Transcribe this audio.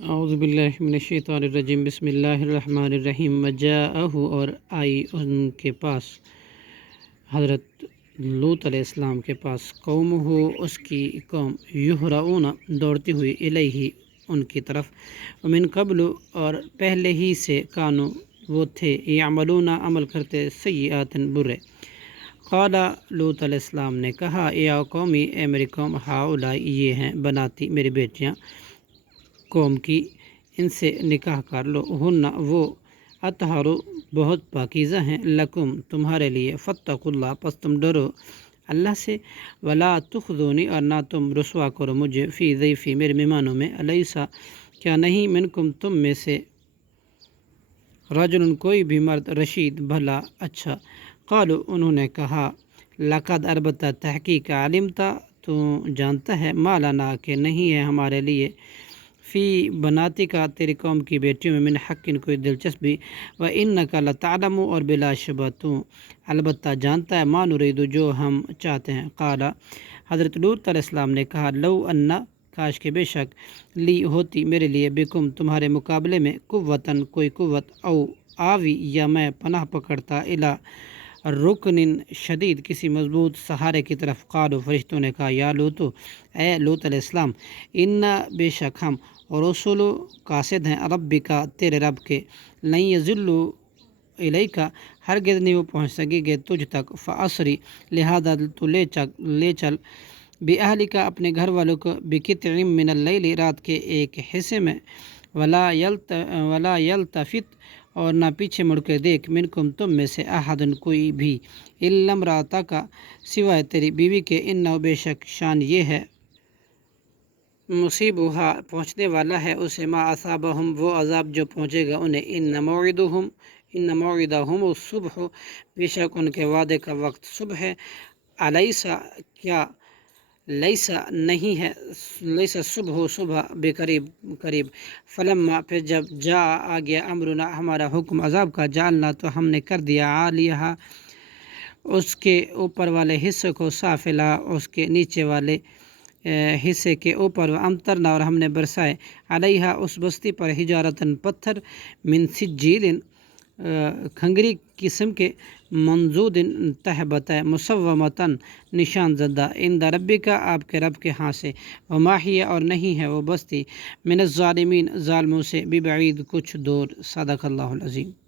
اعوذ باللہ من الشیطان الرجیم بسم اللہ الرحمن الرحیم وجاءہ اور آئی ان کے پاس حضرت لوط علیہ السلام کے پاس قوم ہو اس کی قوم یہرعون دوڑتی ہوئی الیہ ان کی طرف ومن قبل اور پہلے ہی سے کانو وہ تھے یعملون عمل کرتے سیئات برے قال لوط علیہ السلام نے کہا یا قومی اے میری قوم ہؤلاء یہ ہیں بناتی میری بیٹیاں قوم کی ان سے نکاح کر لو ہن وہ اطہر بہت پاکیزہ ہیں لکم تمہارے لیے فاتقوا اللہ پس تم ڈرو اللہ سے ولا تخذونی اور نہ تم رسوا کرو مجھے فی ضیفی میرے مہمانوں میں الیسا کیا نہیں منکم تم میں سے رجل کوئی بھی مرد رشید بھلا اچھا قالو انہوں نے کہا لقد البتہ تحقیق علمتا تو جانتا ہے ما لنا کہ نہیں ہے ہمارے لیے فی بناتی کا تیری قوم کی بیٹیوں میں من حق کوئی دلچسپی و انک لتعلم اور بلا شبہ تو البتہ جانتا ہے ما نرید جو ہم چاہتے ہیں قال حضرت لوط علیہ السلام نے کہا لو ان کاش کہ بے شک لی ہوتی میرے لیے بکم تمہارے مقابلے میں قوتاً کوئی قوت او آوی یا میں پناہ پکڑتا الی رکن شدید کسی مضبوط سہارے کی طرف قالو فرشتوں نے کہا یا لوتو اے لوط علیہ السلام ان بے شک ہم رسول قاصد ہیں رب کا تیرے رب کے لن یذلوا الیکا ہرگز نہیں وہ پہنچ سکے گے تجھ تک فاسری لہذا تو لے چل باہلکا اپنے گھر والوں کو بقطع من اللیل رات کے ایک حصے میں ولا یلتفت اور نہ پیچھے مڑ کر دیکھ منکم تم میں سے احد کوئی بھی الا امرأتک سوائے تیری بیوی کے انہ بے شک شان یہ ہے مصیبہا پہنچنے والا ہے اسے ما اصابہم وہ عذاب جو پہنچے گا انہیں ان موعدہم الصبح بے شک ان کے وعدے کا وقت صبح ہے الیسا کیا لیسا نہیں ہے لیسا صبح بے قریب فلما پھر جب جا آ گیا امرنا ہمارا حکم عذاب کا جعلنا تو ہم نے کر دیا عالیہا اس کے اوپر والے حصے کو سافلا اس کے نیچے والے حصے کے اوپر امطرنا اور ہم نے برسائے علیہا اس بستی پر حجارتاً پتھر من سجیل کھنگری قسم کے منضود تہبت مسومتاً نشان زدہ عند ربک آپ کے رب کے ہاں سے وما ہی اور نہیں ہے وہ بستی من الظالمین ظالموں سے ببعید کچھ دور صدق اللہ العظیم.